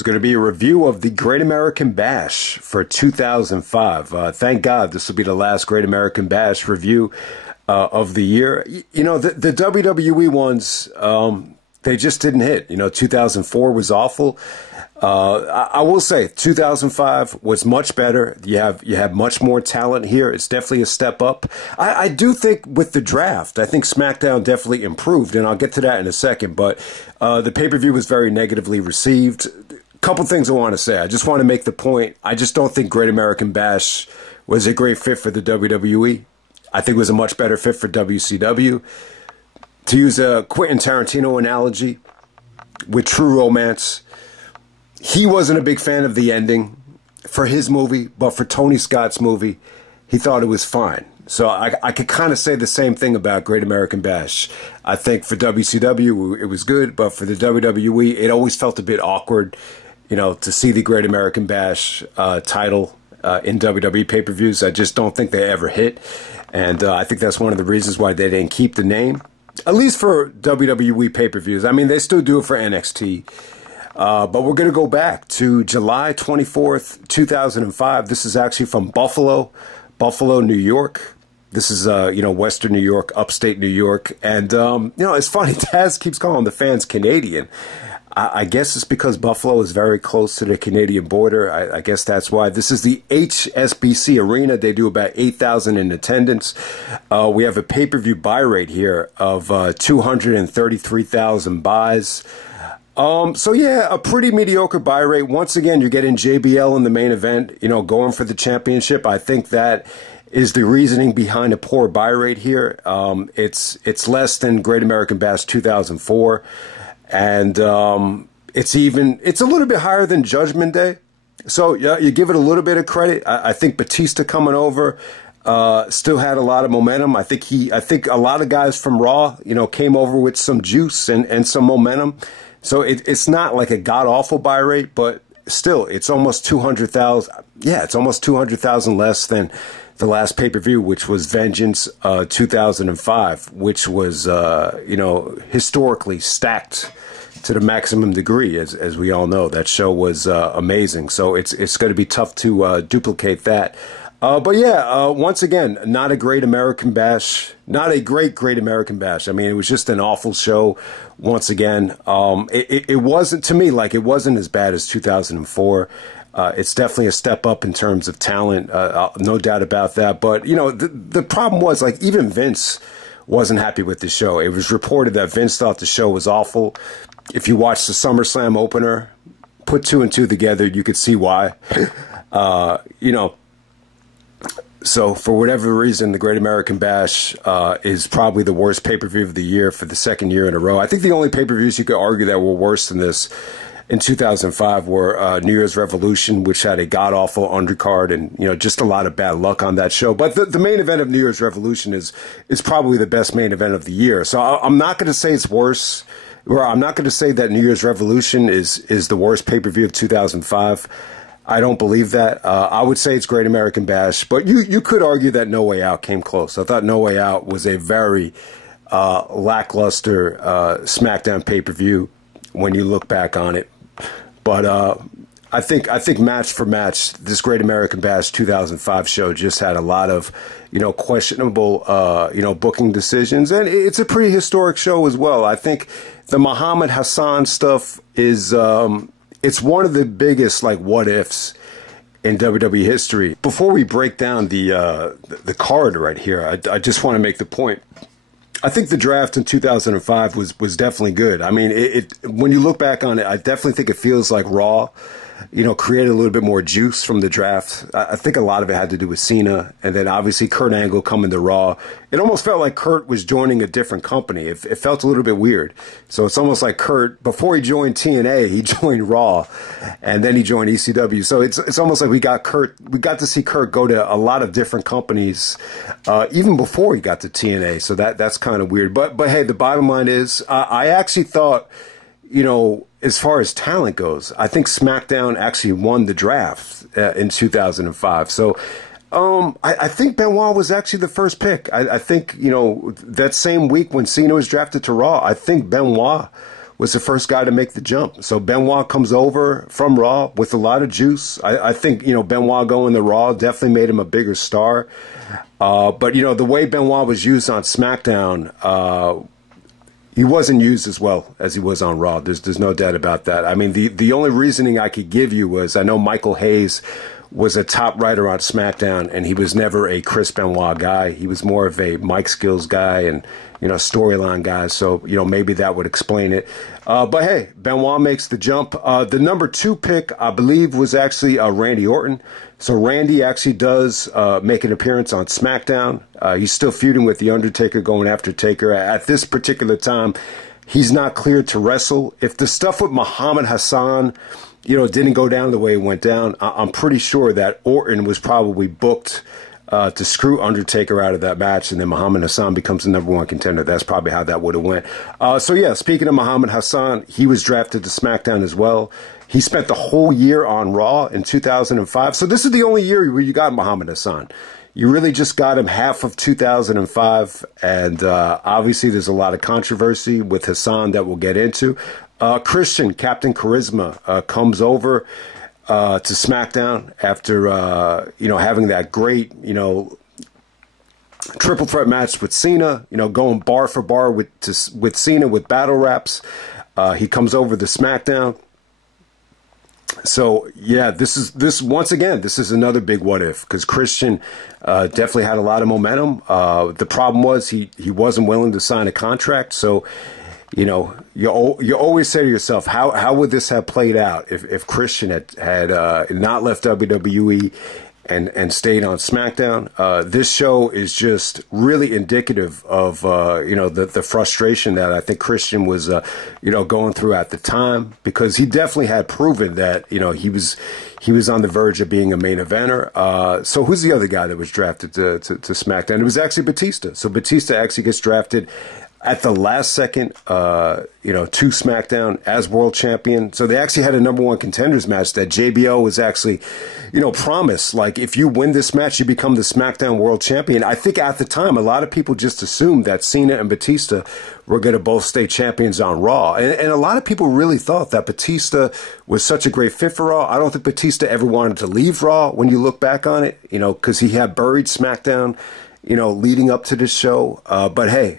It's going to be a review of the Great American Bash for 2005. Thank God this will be the last Great American Bash review of the year. You know, the WWE ones, they just didn't hit. You know, 2004 was awful. I will say 2005 was much better. You have much more talent here. It's definitely a step up. I do think with the draft, I think SmackDown definitely improved, and I'll get to that in a second. But the pay-per-view was very negatively received. Couple things I want to say. I just want to make the point. I just don't think Great American Bash was a great fit for the WWE. I think it was a much better fit for WCW. To use a Quentin Tarantino analogy, with True Romance, he wasn't a big fan of the ending for his movie, but for Tony Scott's movie, he thought it was fine. So I could kind of say the same thing about Great American Bash. I think for WCW, it was good, but for the WWE, it always felt a bit awkward, you know, to see the Great American Bash title in WWE pay-per-views. I just don't think they ever hit. And I think that's one of the reasons why they didn't keep the name, at least for WWE pay-per-views. I mean, they still do it for NXT. But we're going to go back to July 24th, 2005. This is actually from Buffalo, New York. This is, you know, Western New York, upstate New York. And, you know, it's funny, Taz keeps calling the fans Canadian. I guess it's because Buffalo is very close to the Canadian border. I guess that's why. This is the HSBC Arena. They do about 8,000 in attendance. We have a pay-per-view buy rate here of 233,000 buys. So yeah, a pretty mediocre buy rate. Once again, you're getting JBL in the main event, you know, going for the championship. I think that is the reasoning behind a poor buy rate here. It's less than Great American Bash 2004. And it's a little bit higher than Judgment Day. So yeah, you give it a little bit of credit. I think Batista coming over still had a lot of momentum. I think a lot of guys from Raw, you know, came over with some juice and some momentum. So it's not like a god-awful buy rate, but still, it's almost 200,000. Yeah, it's almost 200,000 less than the last pay-per-view, which was Vengeance 2005, which was, you know, historically stacked to the maximum degree, as we all know. That show was amazing. So it's going to be tough to duplicate that. But yeah, once again, not a Great American Bash, not a Great American Bash. I mean, it was just an awful show. Once again, it wasn't, to me, like, it wasn't as bad as 2004. It's definitely a step up in terms of talent, no doubt about that. But, you know, the problem was, like, even Vince wasn't happy with the show. It was reported that Vince thought the show was awful. If you watch the SummerSlam opener, put two and two together, you could see why. You know, so for whatever reason, the Great American Bash is probably the worst pay-per-view of the year for the second year in a row. I think the only pay-per-views you could argue that were worse than this in 2005 were New Year's Revolution, which had a god-awful undercard and, you know, just a lot of bad luck on that show. But the main event of New Year's Revolution is probably the best main event of the year. So I'm not going to say it's worse, or I'm not going to say that New Year's Revolution is the worst pay-per-view of 2005. I don't believe that. I would say it's Great American Bash, but you could argue that No Way Out came close. I thought No Way Out was a very lackluster SmackDown pay-per-view when you look back on it. But I think match for match, this Great American Bash 2005 show just had a lot of, you know, questionable, you know, booking decisions, and it's a pretty historic show as well. I think the Muhammad Hassan stuff is it's one of the biggest, like, what ifs in WWE history. Before we break down the card right here, I just want to make the point. I think the draft in 2005 was definitely good. I mean, when you look back on it, I definitely think it feels like Raw, you know, created a little bit more juice from the draft. I think a lot of it had to do with Cena, and then obviously Kurt Angle coming to Raw. It almost felt like Kurt was joining a different company. It felt a little bit weird. So it's almost like Kurt, before he joined TNA, he joined Raw, and then he joined ECW. So it's almost like we got to see Kurt go to a lot of different companies, even before he got to TNA. So that's kind of weird. But hey, the bottom line is, I actually thought, you know, as far as talent goes, I think SmackDown actually won the draft in 2005. So I think Benoit was actually the first pick. I think, you know, that same week when Cena was drafted to Raw, I think Benoit was the first guy to make the jump. So Benoit comes over from Raw with a lot of juice. I think, you know, Benoit going to Raw definitely made him a bigger star. But, you know, the way Benoit was used on SmackDown, he wasn't used as well as he was on Raw. There's no doubt about that. I mean, the only reasoning I could give you was I know Michael Hayes was a top writer on SmackDown, and he was never a Chris Benoit guy. He was more of a Mike Skills guy and, you know, storyline guy. So, you know, maybe that would explain it. But hey, Benoit makes the jump. The number 2 pick, I believe, was actually Randy Orton. So Randy actually does make an appearance on SmackDown. He's still feuding with The Undertaker, going after Taker. At this particular time, he's not cleared to wrestle. If the stuff with Muhammad Hassan, you know, didn't go down the way it went down, I'm pretty sure that Orton was probably booked to screw Undertaker out of that match, and then Muhammad Hassan becomes the number 1 contender. That's probably how that would have went. So yeah, speaking of Muhammad Hassan, he was drafted to SmackDown as well. He spent the whole year on Raw in 2005. So this is the only year where you got Muhammad Hassan. You really just got him half of 2005, and obviously there's a lot of controversy with Hassan that we'll get into. Christian, Captain Charisma, comes over to SmackDown after, you know, having that great, you know, triple threat match with Cena, you know, going bar for bar with Cena with battle raps. He comes over to SmackDown. So yeah, once again, this is another big what if, because Christian definitely had a lot of momentum. The problem was he wasn't willing to sign a contract. So, you know, you always say to yourself, how would this have played out if Christian had not left WWE and stayed on SmackDown? This show is just really indicative of you know, the frustration that I think Christian was you know, going through at the time, because he definitely had proven that, you know, he was on the verge of being a main eventer. So who's the other guy that was drafted to SmackDown? It was actually Batista. So Batista actually gets drafted at the last second, you know, to SmackDown as world champion. So they actually had a number 1 contenders match that JBL was actually, you know, promised. Like, if you win this match, you become the SmackDown world champion. I think at the time, a lot of people just assumed that Cena and Batista were going to both stay champions on Raw. And a lot of people really thought that Batista was such a great fit for Raw. I don't think Batista ever wanted to leave Raw when you look back on it, you know, because he had buried SmackDown, you know, leading up to this show. But hey,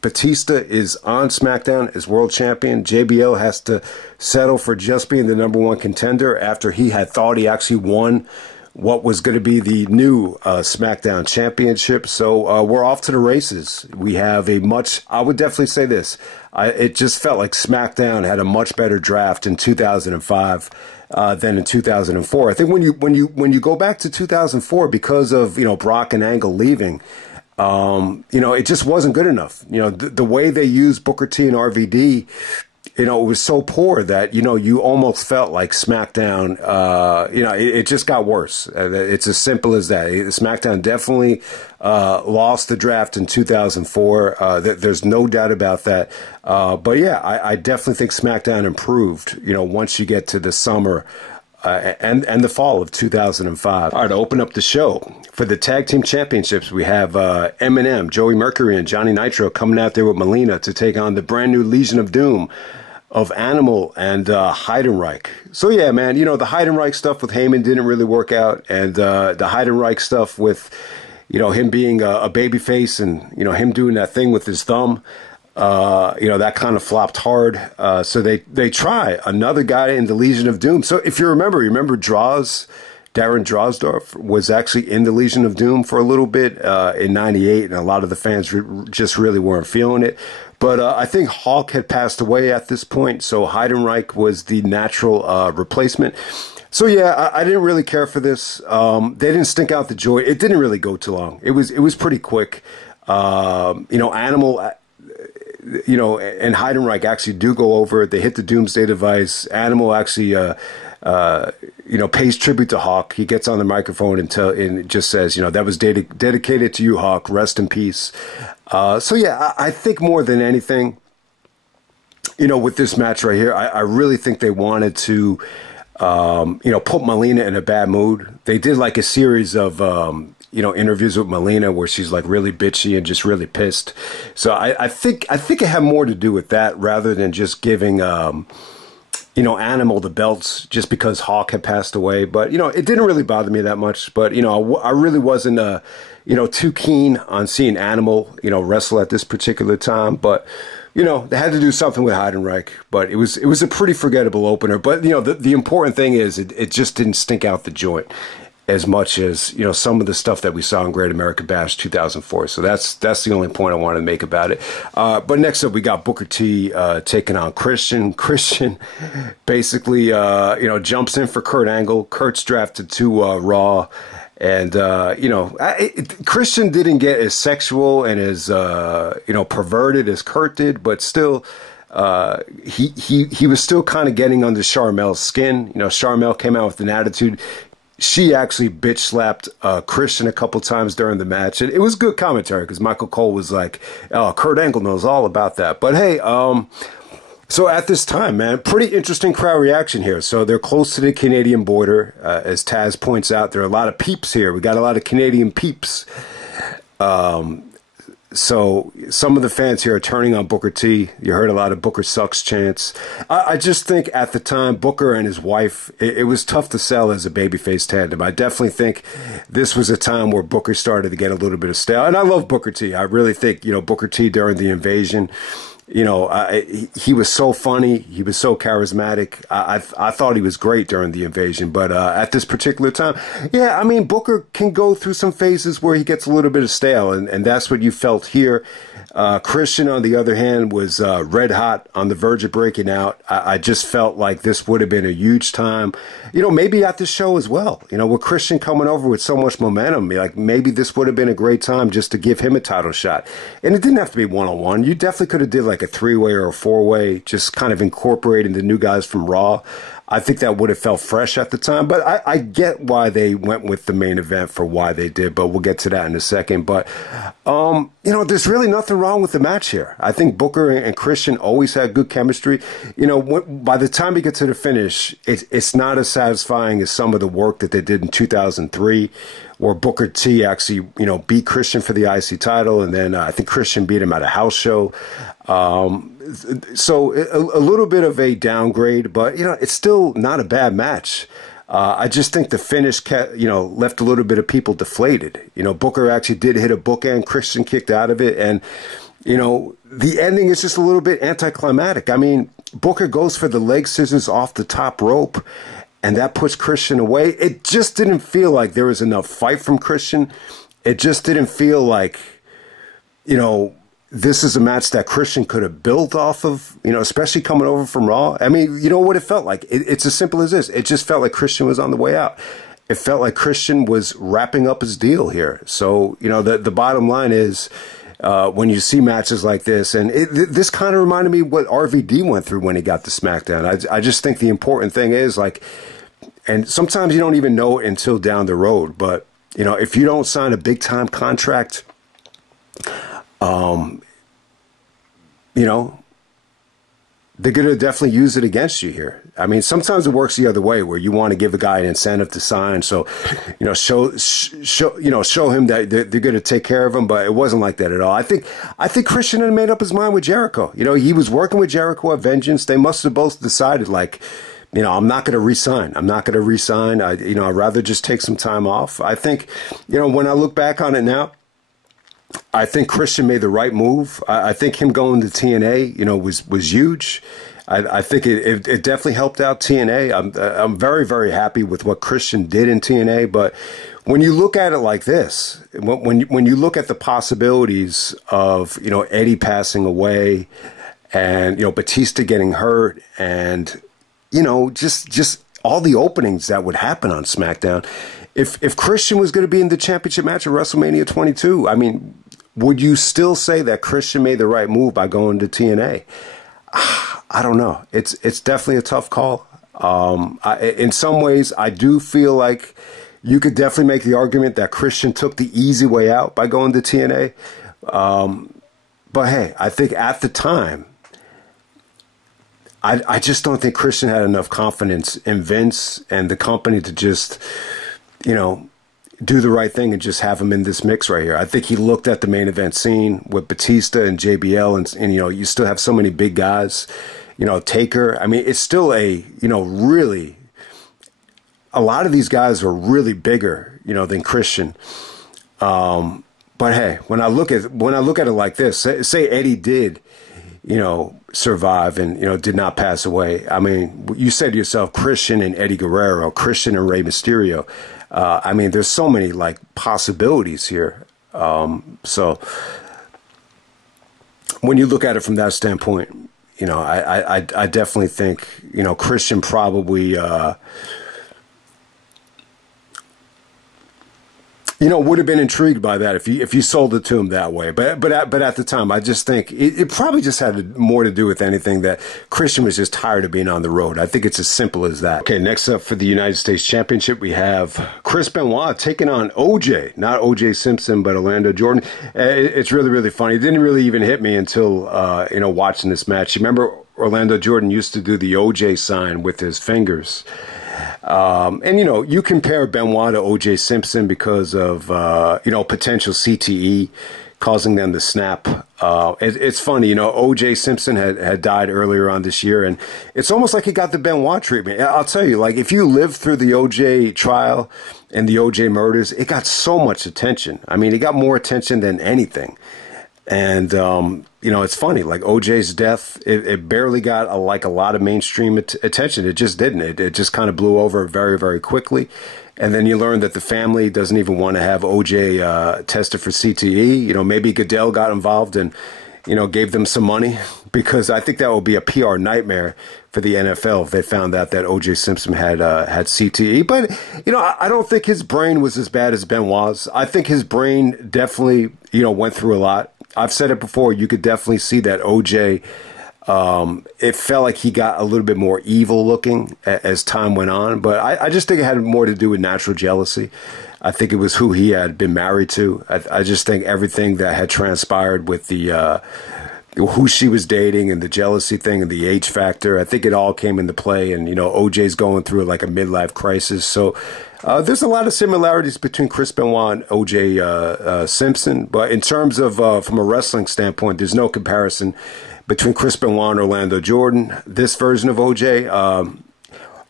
Batista is on SmackDown as world champion. JBL has to settle for just being the number 1 contender after he had thought he actually won what was going to be the new SmackDown championship. So we're off to the races. We have I would definitely say this, it just felt like SmackDown had a much better draft in 2005 than in 2004. I think when you go back to 2004, because of, you know, Brock and Angle leaving, you know, it just wasn't good enough. You know, the way they used Booker T and RVD, you know, it was so poor that, you know, you almost felt like SmackDown, you know, it just got worse. It's as simple as that. SmackDown definitely lost the draft in 2004. There's no doubt about that. But yeah, I definitely think SmackDown improved, you know, once you get to the summer and the fall of 2005. All right, to open up the show for the tag team championships, we have Eminem, Joey Mercury, and Johnny Nitro coming out there with Melina to take on the brand new Legion of Doom of Animal and Heidenreich. So yeah, man, you know, the Heidenreich stuff with Heyman didn't really work out, and the Heidenreich stuff with, you know, him being a babyface and, you know, him doing that thing with his thumb, you know, that kind of flopped hard. So they try another guy in the Legion of Doom. So if you remember Darren Drosdorf was actually in the Legion of Doom for a little bit in '98, and a lot of the fans just really weren't feeling it. But I think Hawk had passed away at this point, so Heidenreich was the natural replacement. So yeah, I didn't really care for this. They didn't stink out the joy. It didn't really go too long. It was pretty quick. You know, Animal, you know, and Heidenreich actually do go over. They hit the Doomsday Device. Animal actually, you know, pays tribute to Hawk. He gets on the microphone and just says, you know, that was dedicated to you, Hawk. Rest in peace. So yeah, I think more than anything, you know, with this match right here, I really think they wanted to, you know, put Melina in a bad mood. They did like a series of, interviews with Melina where she's like really bitchy and just really pissed. So I think it had more to do with that rather than just giving Animal the belts just because Hawk had passed away. But it didn't really bother me that much. But I really wasn't too keen on seeing Animal wrestle at this particular time. But they had to do something with Heidenreich, but it was a pretty forgettable opener. But the important thing is it just didn't stink out the joint as much as some of the stuff that we saw in Great American Bash 2004. So that's the only point I wanted to make about it. But next up we got Booker T taking on Christian. Christian basically jumps in for Kurt Angle. Kurt's drafted to Raw. And, Christian didn't get as sexual and as, perverted as Kurt did, but still, he was still kind of getting under Charmel's skin. Charmel came out with an attitude. She actually bitch slapped Christian a couple times during the match. And it was good commentary because Michael Cole was like, oh, Kurt Angle knows all about that. But hey, so at this time, man, pretty interesting crowd reaction here. So they're close to the Canadian border. As Taz points out, there are a lot of peeps here. We got a lot of Canadian peeps. So some of the fans here are turning on Booker T. You heard a lot of Booker sucks chants. I just think at the time, Booker and his wife, it was tough to sell as a babyface tandem. I definitely think this was a time where Booker started to get a little bit of stale. And I love Booker T. I really think, Booker T during the Invasion, he was so funny. He was so charismatic. I thought he was great during the Invasion. But at this particular time, yeah, I mean, Booker can go through some phases where he gets a little bit of stale. And that's what you felt here. Christian, on the other hand, was red hot, on the verge of breaking out. I just felt like this would have been a huge time, maybe at the show as well, with Christian coming over with so much momentum, like maybe this would have been a great time just to give him a title shot. And it didn't have to be one-on-one. You definitely could have did like a three-way or a four-way, just kind of incorporating the new guys from Raw. I think that would have felt fresh at the time, but I get why they went with the main event for why they did, but we'll get to that in a second. But, there's really nothing wrong with the match here. I think Booker and Christian always had good chemistry. By the time you get to the finish, it's not as satisfying as some of the work that they did in 2003, where Booker T actually, beat Christian for the IC title, and then I think Christian beat him at a house show. So a little bit of a downgrade, but, it's still not a bad match. I just think the finish, left a little bit of people deflated. Booker actually did hit a bookend. Christian kicked out of it. And, the ending is just a little bit anticlimactic. I mean, Booker goes for the leg scissors off the top rope, and that puts Christian away. It just didn't feel like there was enough fight from Christian. It just didn't feel like, this is a match that Christian could have built off of, especially coming over from Raw. I mean, you know what it felt like? It's as simple as this. It just felt like Christian was on the way out. It felt like Christian was wrapping up his deal here. So, the bottom line is, when you see matches like this, and this kind of reminded me what RVD went through when he got to SmackDown. I just think the important thing is, like, and sometimes you don't even know it until down the road, but, if you don't sign a big-time contract, they're going to definitely use it against you here. I mean, sometimes it works the other way where you want to give a guy an incentive to sign. So, show him that they're going to take care of him. But it wasn't like that at all. I think Christian had made up his mind with Jericho. He was working with Jericho at Vengeance. They must have both decided, like, I'm not going to resign. I'm not going to resign. I'd rather just take some time off. I think, when I look back on it now, I think Christian made the right move. I think him going to TNA, was huge. I think it definitely helped out TNA. I'm very, very happy with what Christian did in TNA. But when you look at it like this, when you look at the possibilities of, Eddie passing away and, Batista getting hurt and, just all the openings that would happen on SmackDown, if Christian was going to be in the championship match at WrestleMania 22, I mean, would you still say that Christian made the right move by going to TNA? I don't know. It's definitely a tough call. In some ways, I do feel like you could definitely make the argument that Christian took the easy way out by going to TNA. But hey, I think at the time, I just don't think Christian had enough confidence in Vince and the company to just, do the right thing and just have him in this mix right here. I think he looked at the main event scene with Batista and JBL, and you know, you still have so many big guys. You know, Taker. I mean, it's still a, you know, really, a lot of these guys are really bigger, you know, than Christian. But hey, when I look at it like this, say Eddie did, you know, survive and, you know, did not pass away. I mean, you said to yourself, Christian and Eddie Guerrero, Christian and Rey Mysterio. I mean, there's so many like possibilities here. So when you look at it from that standpoint, you know, I definitely think, you know, Christian probably, you know, would have been intrigued by that if you sold it to him that way. But at the time, I just think it probably just had more to do with anything that Christian was just tired of being on the road. I think it's as simple as that. Okay, next up for the United States Championship, we have Chris Benoit taking on OJ, not OJ Simpson, but Orlando Jordan. It's really, really funny. It didn't really even hit me until you know, watching this match. You remember Orlando Jordan used to do the OJ sign with his fingers. And, you know, you compare Benoit to O.J. Simpson because of, you know, potential CTE causing them to snap. It's funny, you know, O.J. Simpson had died earlier on this year, and it's almost like he got the Benoit treatment. I'll tell you, like, if you lived through the O.J. trial and the O.J. murders, it got so much attention. I mean, it got more attention than anything. And, you know, it's funny, like OJ's death, it barely got a lot of mainstream attention. It just didn't. It just kind of blew over very, very quickly. And then you learn that the family doesn't even want to have OJ tested for CTE. You know, maybe Goodell got involved and, you know, gave them some money, because I think that would be a PR nightmare for the NFL if they found out that O.J. Simpson had CTE. But, you know, I don't think his brain was as bad as Benoit's. I think his brain definitely, you know, went through a lot. I've said it before, you could definitely see that O.J., it felt like he got a little bit more evil looking as time went on. But I just think it had more to do with natural jealousy. I think it was who he had been married to. I just think everything that had transpired with the who she was dating and the jealousy thing and the age factor, I think it all came into play. And, you know, OJ's going through like a midlife crisis. So there's a lot of similarities between Chris Benoit and OJ Simpson. But in terms of from a wrestling standpoint, there's no comparison between Chris Benoit and Orlando Jordan. This version of OJ,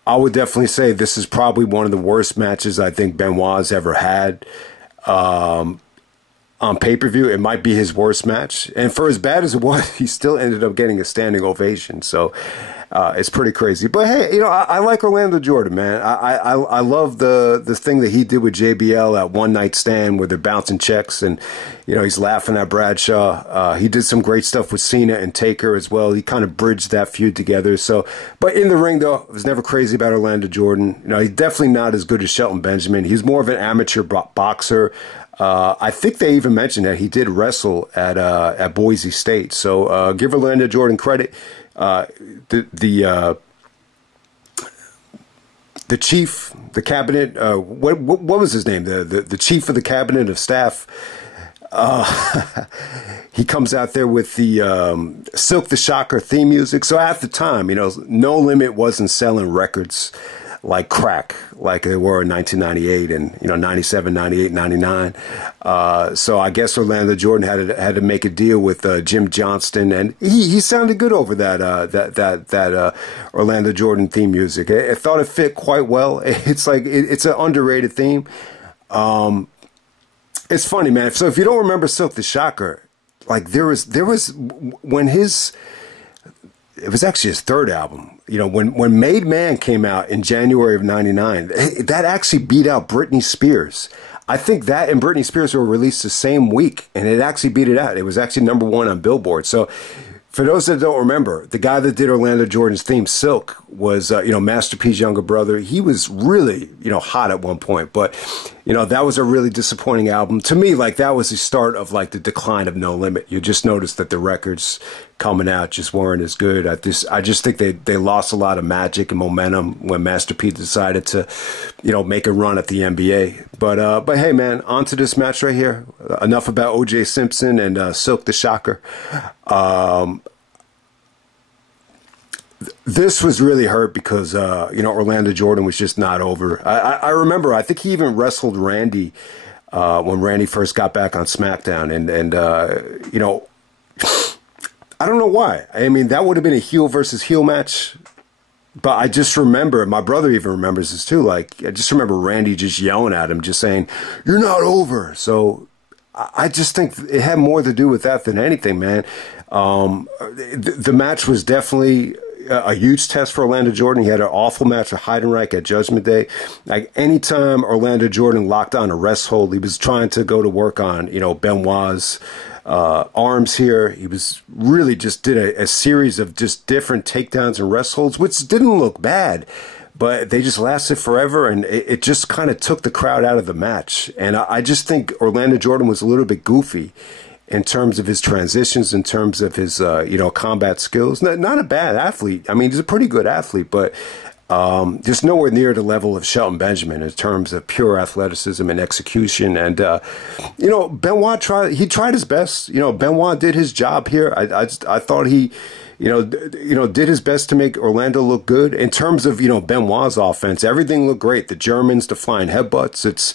I would definitely say this is probably one of the worst matches I think Benoit's ever had. On pay-per-view, it might be his worst match. And for as bad as it was, he still ended up getting a standing ovation. So it's pretty crazy. But hey, you know, I like Orlando Jordan, man. I love the thing that he did with JBL at One Night Stand where they're bouncing checks and, you know, he's laughing at Bradshaw. He did some great stuff with Cena and Taker as well. He kind of bridged that feud together. So, but in the ring, though, I was never crazy about Orlando Jordan. You know, he's definitely not as good as Shelton Benjamin. He's more of an amateur boxer. I think they even mentioned that he did wrestle at Boise State. So give Orlando Jordan credit. The chief, the cabinet, what was his name? The chief of the cabinet of staff. He comes out there with the Silk the Shocker theme music. So at the time, you know, No Limit wasn't selling records like crack, like they were in 1998 and, you know, 97, 98, 99. So I guess Orlando Jordan had to make a deal with Jim Johnston, and he sounded good over that Orlando Jordan theme music. I thought it fit quite well. It's like it's an underrated theme. It's funny, man. So if you don't remember Silk the Shocker, like there was when it was actually his third album. You know, when Made Man came out in January of 99, that actually beat out Britney Spears. I think that and Britney Spears were released the same week, and it actually beat it out. It was actually #1 on Billboard. So for those that don't remember, the guy that did Orlando Jordan's theme, Silk, was, you know, Master P's younger brother. He was really, you know, hot at one point. But, you know, that was a really disappointing album. To me, like, that was the start of, like, the decline of No Limit. You just noticed that the records coming out just weren't as good. I just think they lost a lot of magic and momentum when Master P decided to, you know, make a run at the NBA. But hey, man, on to this match right here. Enough about O.J. Simpson and Silk the Shocker. This was really hurt because, Orlando Jordan was just not over. I remember, I think he even wrestled Randy when Randy first got back on SmackDown. And I don't know why. I mean, that would have been a heel versus heel match. But I just remember, my brother even remembers this too. Like, I just remember Randy just yelling at him, just saying, "You're not over." So I just think it had more to do with that than anything, man. The match was definitely a huge test for Orlando Jordan. He had an awful match with Heidenreich at Judgment Day. Like, anytime Orlando Jordan locked on a rest hold, he was trying to go to work on, Benoit's arms here. He was really just did a series of just different takedowns and rest holds, which didn't look bad, but they just lasted forever, and it just kind of took the crowd out of the match. And I just think Orlando Jordan was a little bit goofy in terms of his transitions, in terms of his, combat skills. Not a bad athlete. I mean, he's a pretty good athlete, but just nowhere near the level of Shelton Benjamin in terms of pure athleticism and execution. And, Benoit tried his best. Benoit did his job here. I thought he, did his best to make Orlando look good. In terms of, Benoit's offense, everything looked great. The Germans, the flying headbutts, it's,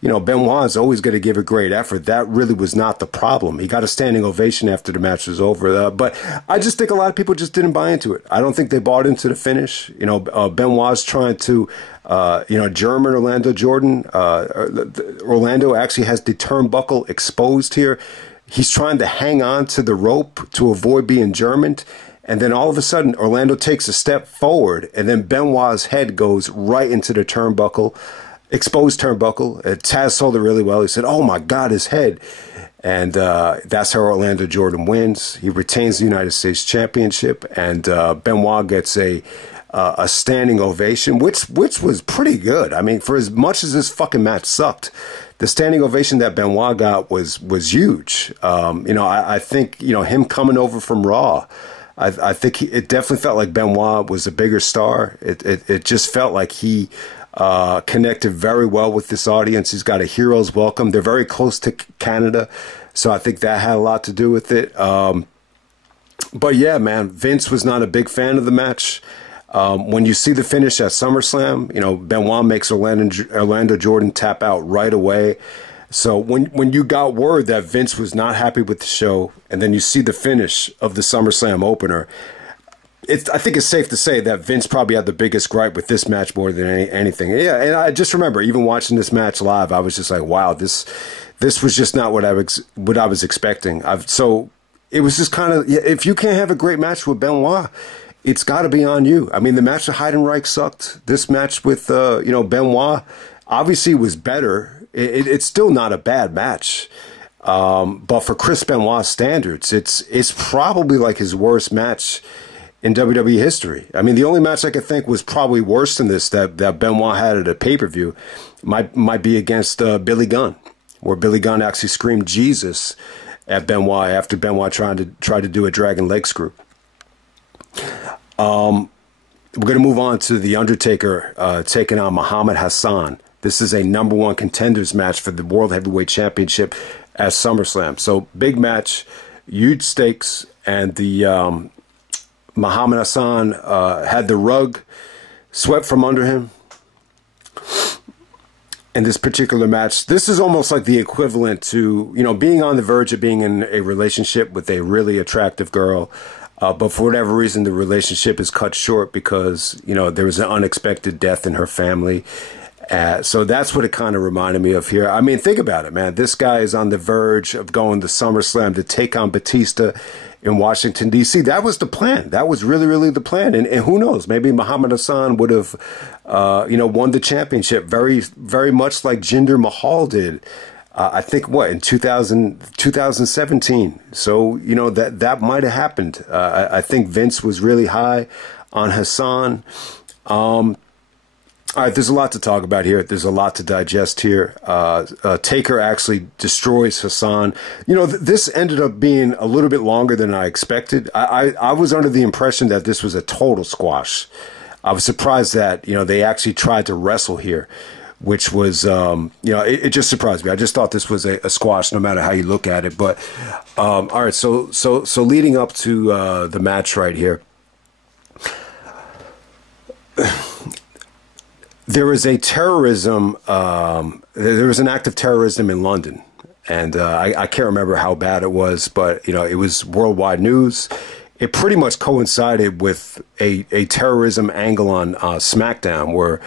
Benoit's always going to give a great effort. That really was not the problem. He got a standing ovation after the match was over. But I just think a lot of people just didn't buy into it. I don't think they bought into the finish. Benoit's trying to, German Orlando Jordan. Orlando actually has the turnbuckle exposed here. He's trying to hang on to the rope to avoid being Germaned. And then all of a sudden, Orlando takes a step forward, and then Benoit's head goes right into the turnbuckle. Exposed turnbuckle. Taz sold it really well. He said, "Oh my God, his head." And that's how Orlando Jordan wins. He retains the United States Championship, and Benoit gets a standing ovation, which was pretty good. I mean, for as much as this fucking match sucked, the standing ovation that Benoit got was huge. I think, him coming over from Raw, I think it definitely felt like Benoit was a bigger star. It just felt like he connected very well with this audience. He's got a hero's welcome. They're very close to Canada, so I think that had a lot to do with it. But yeah, man, Vince was not a big fan of the match. When you see the finish at SummerSlam, Benoit makes Orlando Jordan tap out right away. So when you got word that Vince was not happy with the show, and then you see the finish of the SummerSlam opener, I think it's safe to say that Vince probably had the biggest gripe with this match more than anything. Yeah, and I just remember even watching this match live, I was just like, wow, this was just not what I was expecting. So it was just kind of, if you can't have a great match with Benoit, it's got to be on you. I mean, the match with Heidenreich sucked. This match with Benoit obviously was better. It's still not a bad match. But for Chris Benoit's standards, it's probably like his worst match in WWE history. I mean, the only match I could think was probably worse than this that Benoit had at a pay-per-view might be against Billy Gunn, where Billy Gunn actually screamed Jesus at Benoit after Benoit tried to do a dragon leg screw. We're going to move on to The Undertaker taking on Muhammad Hassan. This is a #1 contenders match for the World Heavyweight Championship at SummerSlam. So big match, huge stakes, and the Muhammad Hassan had the rug swept from under him in this particular match. This is almost like the equivalent to, being on the verge of being in a relationship with a really attractive girl, but for whatever reason, the relationship is cut short because, there was an unexpected death in her family. So that's what it kind of reminded me of here. I mean, think about it, man. This guy is on the verge of going to SummerSlam to take on Batista in Washington, D.C. That was the plan. That was really, really the plan. And who knows? Maybe Muhammad Hassan would have, won the championship very, very much like Jinder Mahal did. I think, in 2017. So, that might have happened. I think Vince was really high on Hassan. All right, there's a lot to talk about here. There's a lot to digest here. Taker actually destroys Hassan. This ended up being a little bit longer than I expected. I was under the impression that this was a total squash. I was surprised that, they actually tried to wrestle here, which was, it just surprised me. I just thought this was a squash no matter how you look at it. But, all right, so leading up to the match right here, there was a terrorism, there was an act of terrorism in London. And I can't remember how bad it was, but, you know, it was worldwide news. It pretty much coincided with a terrorism angle on SmackDown where,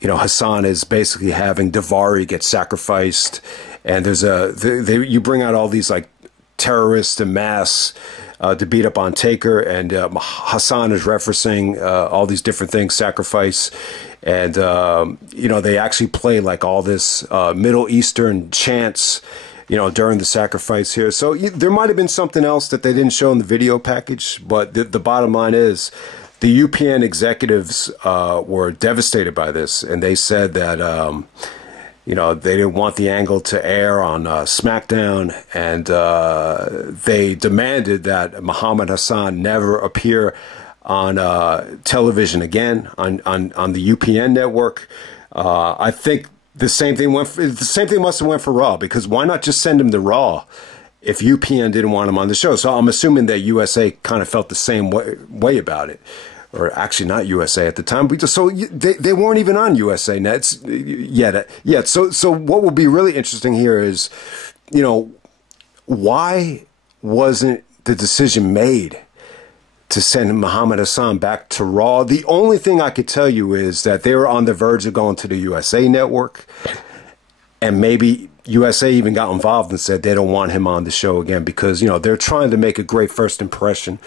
you know, Hassan is basically having Daivari get sacrificed. And there's you bring out all these, like, terrorists en masse to beat up on Taker, and Hassan is referencing all these different things, sacrifice, and you know, they actually play like all this Middle Eastern chants, you know, during the sacrifice here. So there might have been something else that they didn't show in the video package, but the bottom line is the UPN executives were devastated by this, and they said that you know, they didn't want the angle to air on SmackDown, and they demanded that Muhammad Hassan never appear on television again on the UPN network. I think the same thing must have went for Raw, because why not just send him to Raw if UPN didn't want him on the show? So I'm assuming that USA kind of felt the same way about it. Or actually not USA at the time. So they weren't even on USA Nets yet. So what will be really interesting here is, you know, why wasn't the decision made to send Muhammad Hassan back to Raw? The only thing I could tell you is that they were on the verge of going to the USA Network, and maybe USA even got involved and said they don't want him on the show again because, you know, they're trying to make a great first impression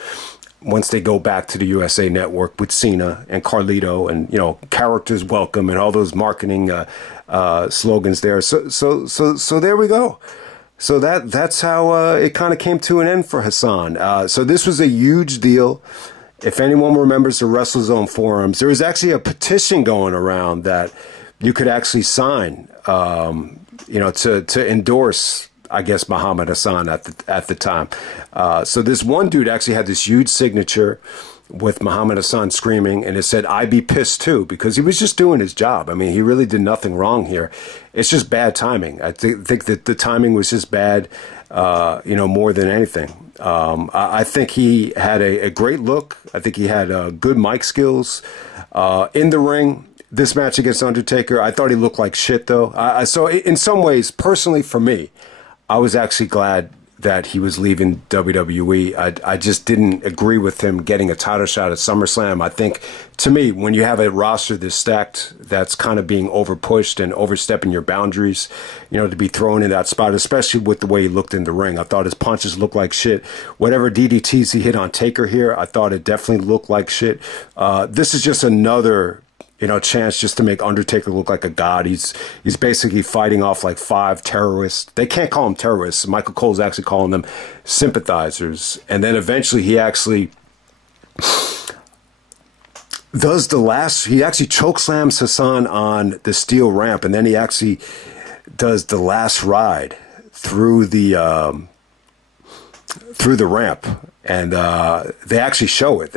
once they go back to the USA Network with Cena and Carlito and, you know, characters welcome and all those marketing slogans there. So there we go. So that's how it kind of came to an end for Hassan. So this was a huge deal. If anyone remembers the WrestleZone forums, there was actually a petition going around that you could actually sign, you know, to endorse, I guess, Muhammad Hassan at the time. So this one dude actually had this huge signature with Muhammad Hassan screaming, and it said, "I be pissed too," because he was just doing his job. I mean, he really did nothing wrong here. It's just bad timing. I think that the timing was just bad, you know, more than anything. I think he had a great look. I think he had good mic skills in the ring. This match against Undertaker, I thought he looked like shit, though. So in some ways, personally for me, I was actually glad that he was leaving WWE. I just didn't agree with him getting a title shot at SummerSlam. I think, to me, when you have a roster this stacked, that's kind of being overpushed and overstepping your boundaries, you know, to be thrown in that spot, especially with the way he looked in the ring. I thought his punches looked like shit. Whatever DDTs he hit on Taker here, I thought it definitely looked like shit. This is just another, you know, chance just to make Undertaker look like a god. He's basically fighting off like 5 terrorists. They can't call them terrorists. Michael Cole's actually calling them sympathizers. And then eventually he actually does he actually chokeslams Hassan on the steel ramp, and then he actually does the last ride through the ramp. And they actually show it.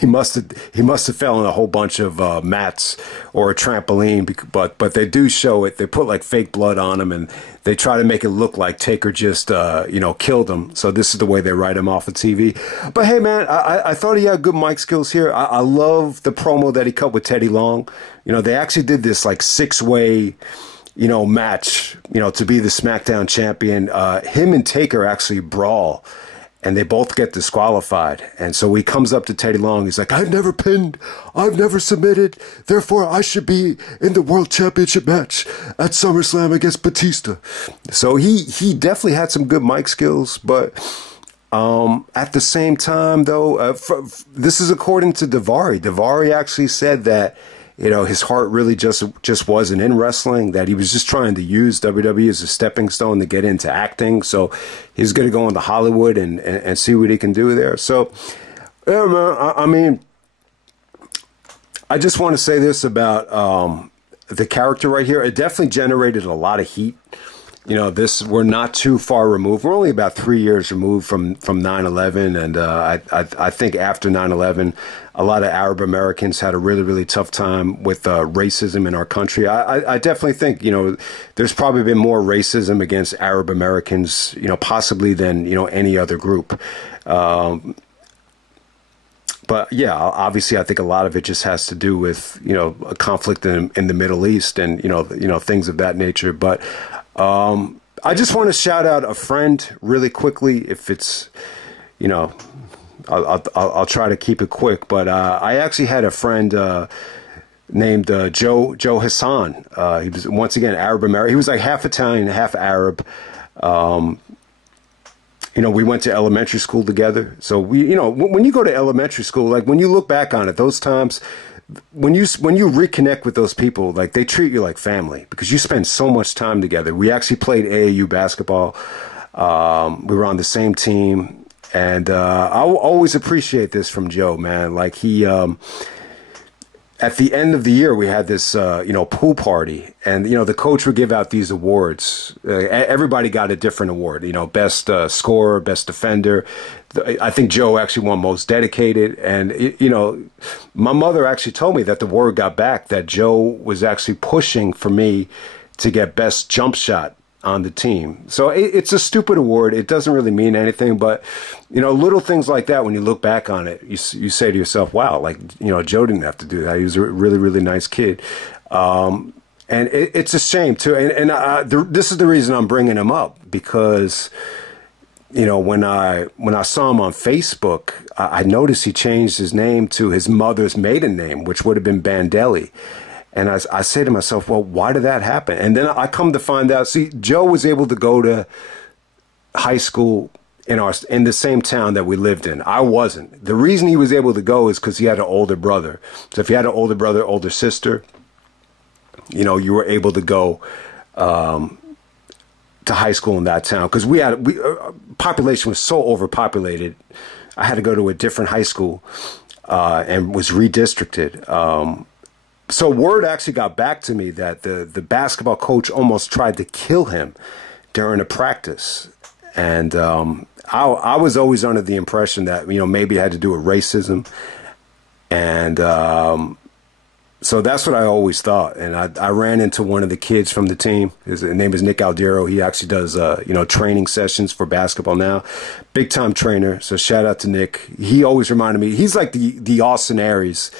He must have fell on a whole bunch of mats or a trampoline, but they do show it. They put like fake blood on him, and they try to make it look like Taker just you know, killed him. So this is the way they write him off of TV. But hey, man, I thought he had good mic skills here. I love the promo that he cut with Teddy Long. You know, they actually did this like 6-way, you know, match, you know, to be the SmackDown champion. Him and Taker actually brawl, and they both get disqualified. And so he comes up to Teddy Long. He's like, "I've never pinned. I've never submitted. Therefore, I should be in the World Championship match at SummerSlam against Batista." So he definitely had some good mic skills. But at the same time, though, this is according to Daivari. Daivari actually said that, you know, his heart really just wasn't in wrestling, that he was just trying to use WWE as a stepping stone to get into acting. So he's going to go into Hollywood and see what he can do there. So, yeah, man, I mean, I just want to say this about the character right here. It definitely generated a lot of heat. You know, we're not too far removed. We're only about 3 years removed from 9/11, and I think after 9/11, a lot of Arab Americans had a really, really tough time with racism in our country. I definitely think, you know, there's probably been more racism against Arab Americans, you know, possibly than, you know, any other group. But yeah, obviously, I think a lot of it just has to do with, you know, a conflict in the Middle East and, you know, things of that nature. But I just want to shout out a friend really quickly. If it's, you know, I'll try to keep it quick. But I actually had a friend named Joe Hassan. He was, once again, Arab American. He was like half Italian, half Arab. You know, we went to elementary school together. So we, you know, when you go to elementary school, like when you look back on it, those times, when you reconnect with those people, like they treat you like family because you spend so much time together. We actually played AAU basketball. We were on the same team, and I will always appreciate this from Joe, man. Like he, at the end of the year, we had this, you know, pool party, and, you know, the coach would give out these awards. Everybody got a different award, you know, best scorer, best defender. I think Joe actually won most dedicated. And, you know, my mother actually told me that the word got back that Joe was actually pushing for me to get best jump shot on the team. So it's a stupid award. It doesn't really mean anything, but, you know, little things like that, when you look back on it, you say to yourself, wow, like, you know, Joe didn't have to do that. He was a really, really nice kid. And it's a shame too. And this is the reason I'm bringing him up, because, you know, when I saw him on Facebook, I noticed he changed his name to his mother's maiden name, which would have been Bandelli. And I say to myself, well, why did that happen? And then I come to find out, see, Joe was able to go to high school in the same town that we lived in. I wasn't. The reason he was able to go is because he had an older brother. So if you had an older brother, older sister, you know, you were able to go to high school in that town. Because population was so overpopulated, I had to go to a different high school and was redistricted. So word actually got back to me that the basketball coach almost tried to kill him during a practice. And I was always under the impression that, you know, maybe it had to do with racism. And so that's what I always thought. And I ran into one of the kids from the team. His name is Nick Aldero. He actually does, you know, training sessions for basketball now. Big time trainer. So shout out to Nick. He always reminded me, he's like the Austin Aries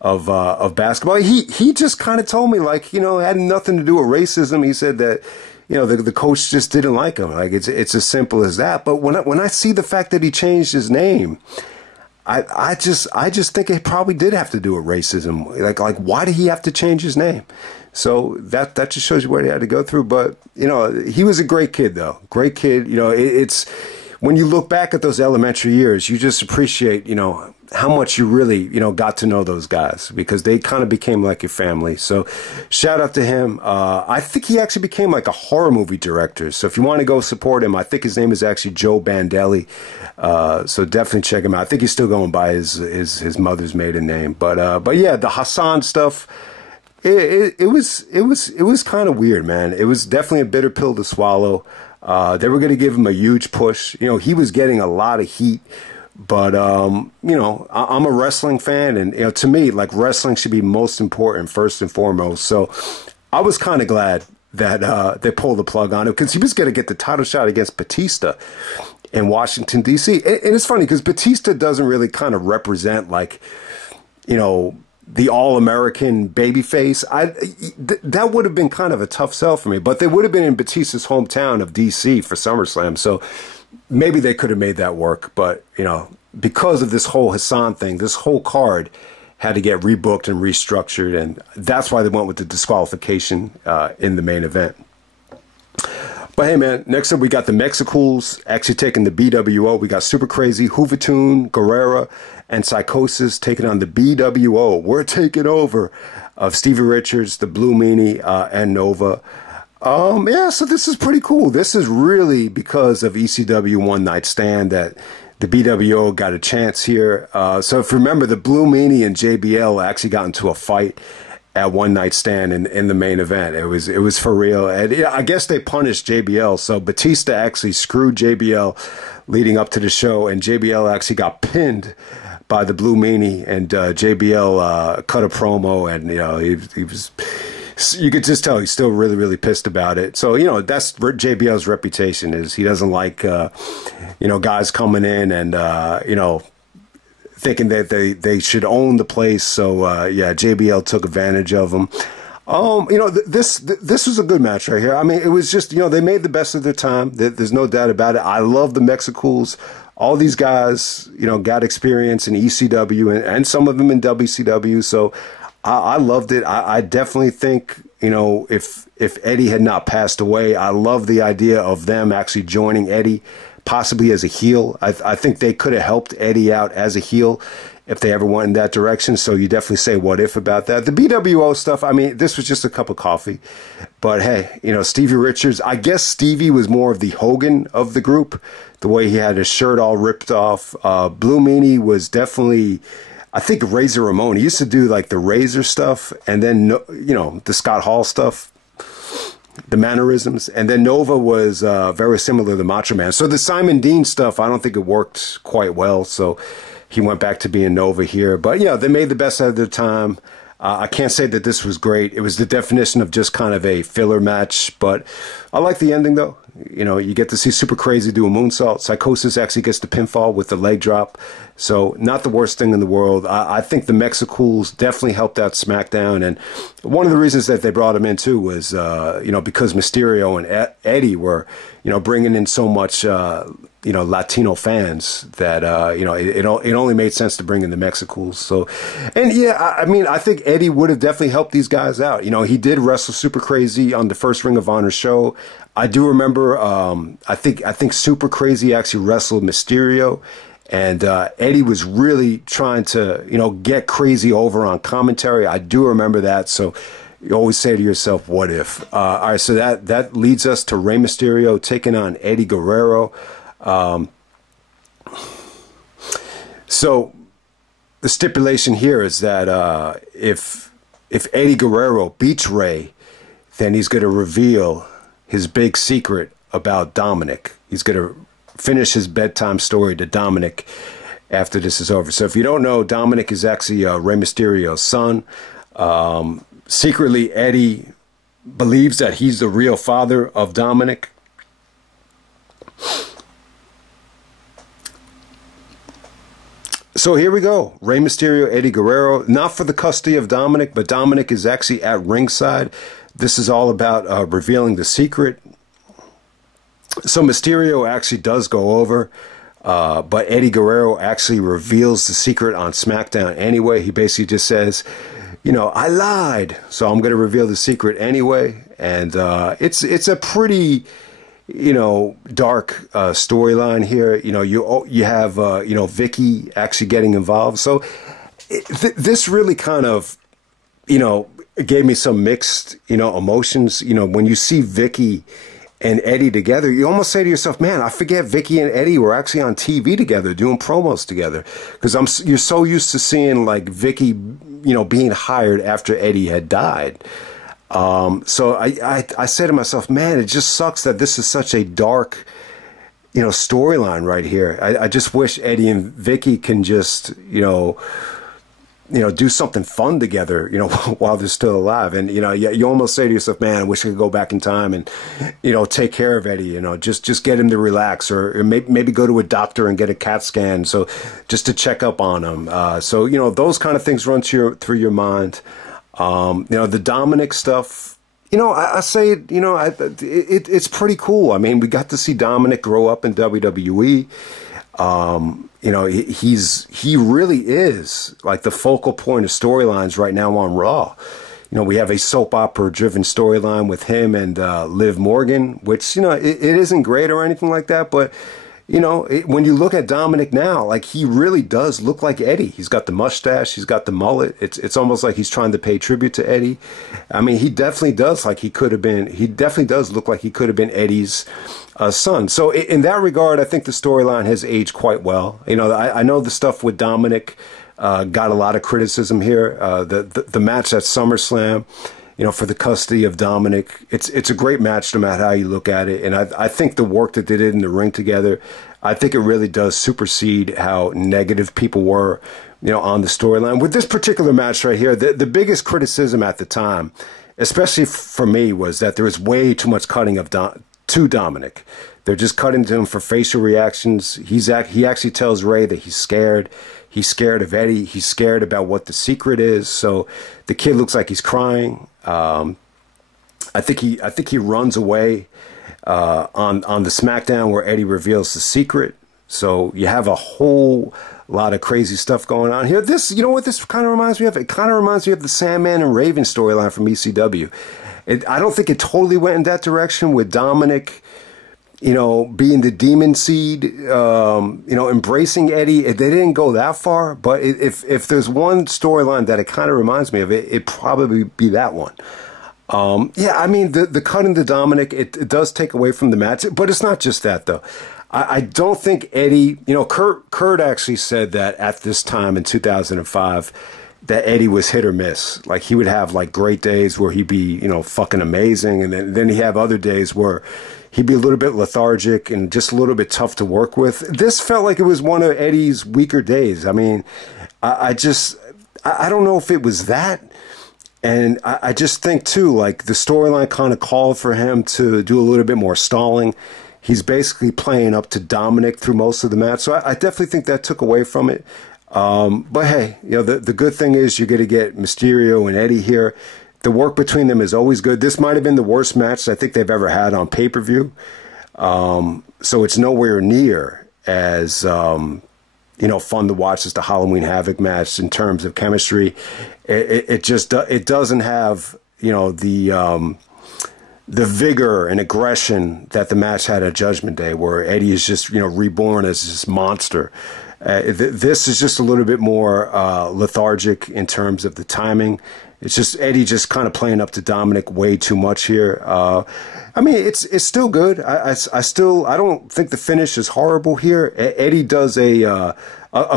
of basketball. He just kind of told me, like, you know, it had nothing to do with racism. He said that, you know, the coach just didn't like him. Like, it's as simple as that. But when I see the fact that he changed his name, I just think it probably did have to do with racism. Like why did he have to change his name? So that just shows you what he had to go through. But, you know, he was a great kid, though. Great kid. You know, it's when you look back at those elementary years, you just appreciate, you know, how much you really, you know, got to know those guys, because they kind of became like your family. So shout out to him. I think he actually became like a horror movie director. So if you want to go support him, I think his name is actually Joe Bandelli. So definitely check him out. I think he's still going by his mother's maiden name. But yeah, the Hassan stuff, it was kind of weird, man. It was definitely a bitter pill to swallow. They were going to give him a huge push. You know, he was getting a lot of heat. But, you know, I'm a wrestling fan, and, you know, to me, like, wrestling should be most important first and foremost. So I was kind of glad that they pulled the plug on him, because he was going to get the title shot against Batista in Washington, D.C. And it's funny because Batista doesn't really kind of represent, like, you know, the all-American babyface. That would have been kind of a tough sell for me, but they would have been in Batista's hometown of D.C. for SummerSlam. So maybe they could have made that work, but, you know, because of this whole Hassan thing, this whole card had to get rebooked and restructured, and that's why they went with the disqualification in the main event. But hey, man, next up we got the Mexicools actually taking the BWO. We got Super Crazy, Juventud, Guerrero, and Psychosis taking on the BWO. We're taking over of Stevie Richards, the Blue Meanie, and Nova. Yeah, so this is pretty cool. This is really because of ECW One Night Stand that the BWO got a chance here. So if you remember, the Blue Meanie and JBL actually got into a fight at One Night Stand in the main event. It was for real. And yeah, I guess they punished JBL. So Batista actually screwed JBL leading up to the show, and JBL actually got pinned by the Blue Meanie, and JBL cut a promo, and, you know, he was... You could just tell he's still really, really pissed about it. So, you know, that's JBL's reputation, is he doesn't like, you know, guys coming in and, you know, thinking that they should own the place. So yeah, JBL took advantage of them. You know, this was a good match right here. I mean, it was just, you know, they made the best of their time. There's no doubt about it. I love the Mexicools. All these guys, you know, got experience in ECW and some of them in WCW. So I loved it. I definitely think, you know, if Eddie had not passed away, I love the idea of them actually joining Eddie, possibly as a heel. I think they could have helped Eddie out as a heel if they ever went in that direction. So you definitely say what if about that. The BWO stuff, I mean, this was just a cup of coffee. But hey, you know, Stevie Richards, I guess Stevie was more of the Hogan of the group, the way he had his shirt all ripped off. Blue Meanie was definitely, I think, Razor Ramon. He used to do like the Razor stuff and then, you know, the Scott Hall stuff, the mannerisms. And then Nova was very similar to Macho Man. So the Simon Dean stuff, I don't think it worked quite well. So he went back to being Nova here. But, yeah, they made the best out of their time. I can't say that this was great. It was the definition of just kind of a filler match. But I like the ending, though. You know, you get to see Super Crazy do a moonsault. Psychosis actually gets the pinfall with the leg drop. So not the worst thing in the world. I think the Mexicools definitely helped out SmackDown. And one of the reasons that they brought him in, too, was, you know, because Mysterio and Eddie were, you know, bringing in so much, you know, Latino fans that, you know, it only made sense to bring in the Mexicools. So, and yeah, I mean, I think Eddie would have definitely helped these guys out. You know, he did wrestle Super Crazy on the first Ring of Honor show. I do remember, I think Super Crazy actually wrestled Mysterio, and Eddie was really trying to, you know, get Crazy over on commentary. I do remember that. So you always say to yourself, what if? All right, so that leads us to Rey Mysterio taking on Eddie Guerrero. So the stipulation here is that if Eddie Guerrero beats Rey, then he's going to reveal his big secret about Dominic. He's going to finish his bedtime story to Dominic after this is over. So if you don't know, Dominic is actually Rey Mysterio's son. Secretly, Eddie believes that he's the real father of Dominic. So here we go. Rey Mysterio, Eddie Guerrero. Not for the custody of Dominic, but Dominic is actually at ringside. This is all about revealing the secret. So Mysterio actually does go over, but Eddie Guerrero actually reveals the secret on SmackDown anyway. He basically just says, you know, I lied, so I'm going to reveal the secret anyway. And it's a pretty, you know, dark storyline here. You know, you have you know, Vicky actually getting involved. So this really kind of, you know, it gave me some mixed, you know, emotions. You know, when you see Vicky and Eddie together, you almost say to yourself, man, I forget Vicky and Eddie were actually on TV together, doing promos together. Because you're so used to seeing, like, Vicky, you know, being hired after Eddie had died. So I say to myself, man, it just sucks that this is such a dark, you know, storyline right here. I just wish Eddie and Vicky can just, you know, do something fun together, you know, while they're still alive. And, you know, you almost say to yourself, man, I wish I could go back in time and, you know, take care of Eddie, you know, just get him to relax, or maybe go to a doctor and get a CAT scan. So just to check up on him. So, you know, those kind of things run through your mind. You know, the Dominic stuff, you know, I say, you know, it's pretty cool. I mean, we got to see Dominic grow up in WWE. You know, he really is like the focal point of storylines right now on Raw. You know, we have a soap opera driven storyline with him and Liv Morgan, which, you know, it isn't great or anything like that, but you know, when you look at Dominic now, like, he really does look like Eddie. He's got the mustache, he's got the mullet. It's almost like he's trying to pay tribute to Eddie. I mean, he definitely does like he could have been. He definitely does look like he could have been Eddie's son. So in that regard, I think the storyline has aged quite well. You know, I know the stuff with Dominic got a lot of criticism here. The match at SummerSlam, you know, for the custody of Dominic, it's a great match no matter how you look at it. And I think the work that they did in the ring together, I think it really does supersede how negative people were, you know, on the storyline. With this particular match right here, the biggest criticism at the time, especially for me, was that there was way too much cutting of to Dominic. They're just cutting to him for facial reactions. He actually tells Rey that he's scared. He's scared of Eddie. He's scared about what the secret is. So the kid looks like he's crying. I think he runs away on the SmackDown where Eddie reveals the secret. So you have a whole lot of crazy stuff going on here. This, you know what this kind of reminds me of? It kind of reminds me of the Sandman and Raven storyline from ECW. I don't think it totally went in that direction with Dominic, you know, being the demon seed, you know, embracing Eddie. They didn't go that far, but if there's one storyline that it kind of reminds me of, it'd probably be that one. Yeah, I mean, the cut into Dominic, it does take away from the match, but it's not just that, though. I don't think Eddie, you know, Kurt actually said that at this time in 2005, that Eddie was hit or miss. Like, he would have, like, great days where he'd be, you know, fucking amazing, and then he'd have other days where he'd be a little bit lethargic and just a little bit tough to work with. This felt like it was one of Eddie's weaker days. I mean, I don't know if it was that. And I just think, too, like, the storyline kind of called for him to do a little bit more stalling. He's basically playing up to Dominic through most of the match. So I definitely think that took away from it. But, hey, you know, the good thing is you're going to get Mysterio and Eddie here. The work between them is always good. This might have been the worst match I think they've ever had on pay-per-view. So it's nowhere near as, you know, fun to watch as the Halloween Havoc match in terms of chemistry. It doesn't have, you know, the vigor and aggression that the match had at Judgment Day, where Eddie is just, you know, reborn as this monster. This is just a little bit more lethargic in terms of the timing. It's just Eddie just kind of playing up to Dominic way too much here. I mean, it's still good. I don't think the finish is horrible here. Eddie does a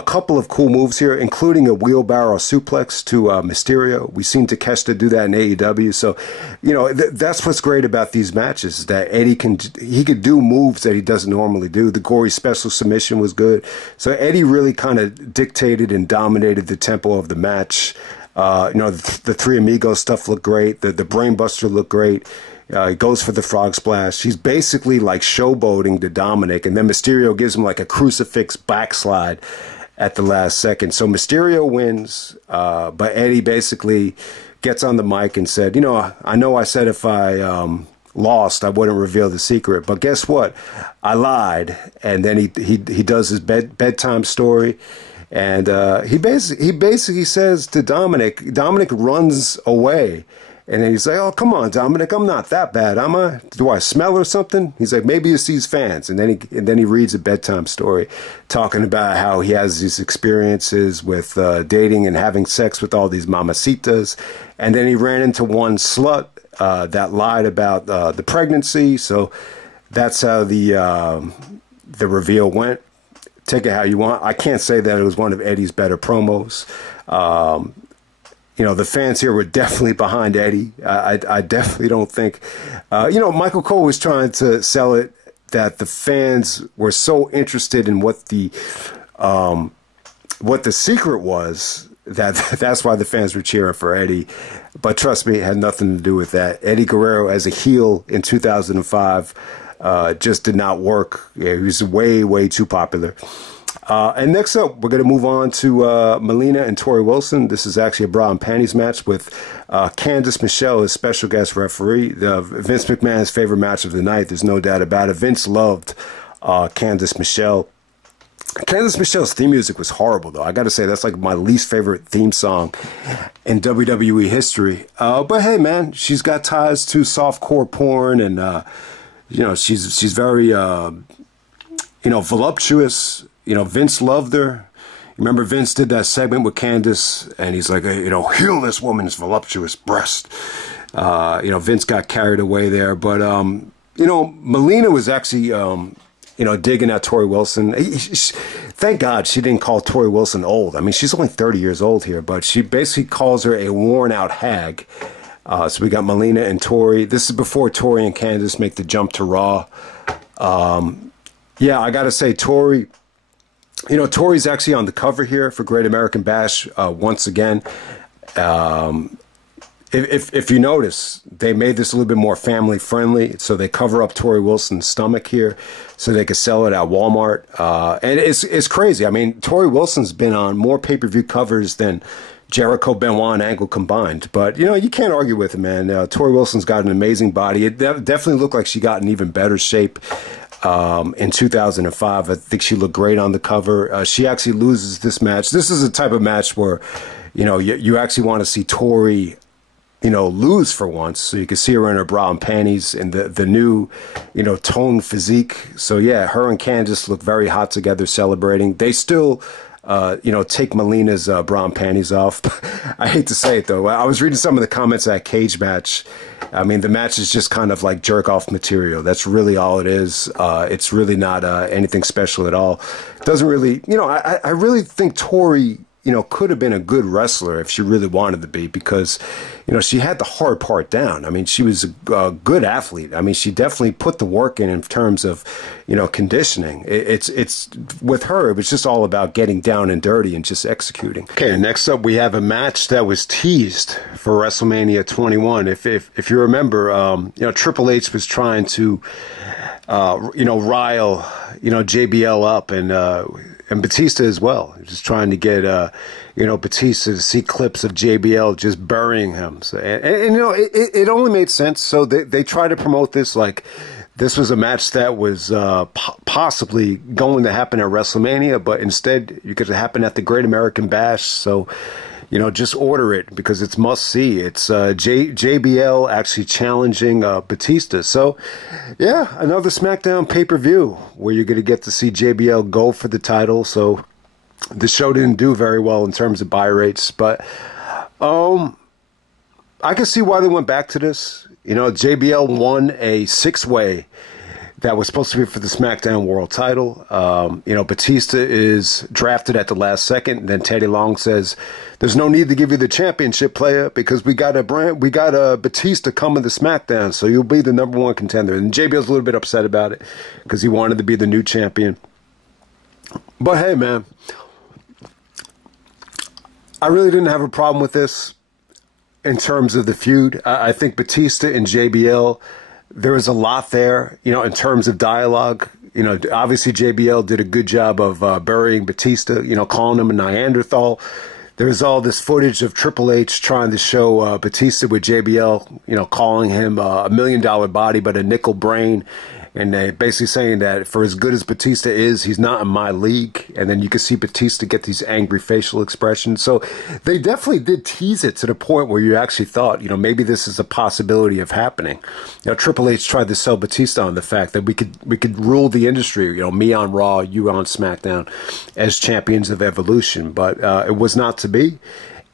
couple of cool moves here, including a wheelbarrow suplex to Mysterio. We've seen Takeshita do that in AEW. So, you know, that's what's great about these matches, is that Eddie could do moves that he doesn't normally do. The gory special submission was good. So Eddie really kind of dictated and dominated the tempo of the match. You know, the Three Amigos stuff looked great. The Brainbuster looked great. He goes for the frog splash. He's basically like showboating to Dominic, and then Mysterio gives him like a crucifix backslide at the last second. So Mysterio wins, but Eddie basically gets on the mic and said, you know I said if I lost, I wouldn't reveal the secret, but guess what? I lied. And then he does his bedtime story. And he basically says to Dominic runs away. And then he's like, oh, come on, Dominic, I'm not that bad, am I? Do I smell or something? He's like, maybe it's these fans. And then he reads a bedtime story talking about how he has these experiences with dating and having sex with all these mamacitas. And then he ran into one slut that lied about the pregnancy. So that's how the reveal went. Take it how you want. I can't say that it was one of Eddie's better promos. You know, the fans here were definitely behind Eddie. I definitely don't think, you know, Michael Cole was trying to sell it that the fans were so interested in what the secret was, that's why the fans were cheering for Eddie. But trust me, it had nothing to do with that. Eddie Guerrero as a heel in 2005 just did not work. Yeah, he was way, way too popular. And next up, we're going to move on to Melina and Torrie Wilson. This is actually a bra and panties match with Candice Michelle as special guest referee. Vince McMahon's favorite match of the night. There's no doubt about it. Vince loved Candice Michelle. Candice Michelle's theme music was horrible, though. I got to say, that's like my least favorite theme song in WWE history. But hey, man, she's got ties to softcore porn, and you know, she's very you know, voluptuous. You know, Vince loved her. Remember, Vince did that segment with Candice, and he's like, you know, heal this woman's voluptuous breast. You know, Vince got carried away there. But, you know, Melina was actually, you know, digging at Torrie Wilson. Thank God she didn't call Torrie Wilson old. I mean, she's only 30 years old here, but she basically calls her a worn-out hag. So we got Melina and Torrie. This is before Torrie and Candice make the jump to Raw. Yeah, I got to say, Torrie... You know, Torrie's actually on the cover here for Great American Bash once again. if you notice, they made this a little bit more family friendly, so they cover up Torrie Wilson's stomach here, so they could sell it at Walmart. And it's crazy. I mean, Torrie Wilson's been on more pay-per-view covers than Jericho, Benoit, and Angle combined. But, you know, you can't argue with it, man. Torrie Wilson's got an amazing body. It definitely looked like she got in even better shape in 2005. I think she looked great on the cover. She actually loses this match. This is a type of match where, you know, you actually want to see Torrie, you know, lose for once, so you can see her in her bra and panties and the new, you know, toned physique. So yeah, her and Candice look very hot together celebrating. They still, you know, take Melina's bra and panties off. I hate to say it though. I was reading some of the comments of that cage match. I mean, the match is just kind of like jerk off material. That's really all it is. It's really not anything special at all. It doesn't really, you know, I really think Torrie, you know, could have been a good wrestler if she really wanted to be, because, you know, she had the hard part down. I mean, she was a good athlete. I mean, she definitely put the work in terms of, you know, conditioning. It's with her, it was just all about getting down and dirty and just executing. Okay, next up we have a match that was teased for WrestleMania 21. If you remember, you know, Triple H was trying to, you know, rile, you know, JBL up, and Batista as well. Just trying to get, you know, Batista to see clips of JBL just burying him. So, and you know, it only made sense. So they try to promote this like this was a match that was possibly going to happen at WrestleMania, but instead it could happen at the Great American Bash. So, you know, just order it because it's must see. It's JBL actually challenging Batista. So, yeah, another SmackDown pay-per-view where you're going to get to see JBL go for the title. So, the show didn't do very well in terms of buy rates, but I can see why they went back to this. You know, JBL won a 6-way that was supposed to be for the SmackDown World title. You know, Batista is drafted at the last second. And then Teddy Long says, "There's no need to give you the championship, player, because we got a Batista coming to SmackDown, so you'll be the #1 contender." And JBL's a little bit upset about it because he wanted to be the new champion. But hey, man, I really didn't have a problem with this in terms of the feud. I think Batista and JBL, there was a lot there, you know, in terms of dialogue. You know, obviously JBL did a good job of burying Batista, you know, calling him a Neanderthal. There's all this footage of Triple H trying to show Batista with JBL, you know, calling him a $1 million body but a nickel brain. And they basically saying that for as good as Batista is, he's not in my league. And then you can see Batista get these angry facial expressions. So they definitely did tease it to the point where you actually thought, you know, maybe this is a possibility of happening. You know, Triple H tried to sell Batista on the fact that we could rule the industry, you know, me on Raw, you on SmackDown, as champions of Evolution. But it was not to be.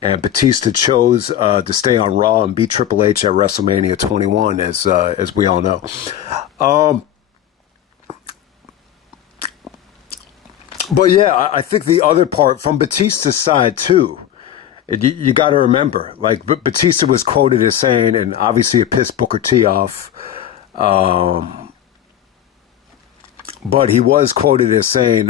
And Batista chose to stay on Raw and beat Triple H at WrestleMania 21, as we all know. But yeah, I think the other part from Batista's side too, you got to remember, like Batista was quoted as saying, and obviously it pissed Booker T off, but he was quoted as saying,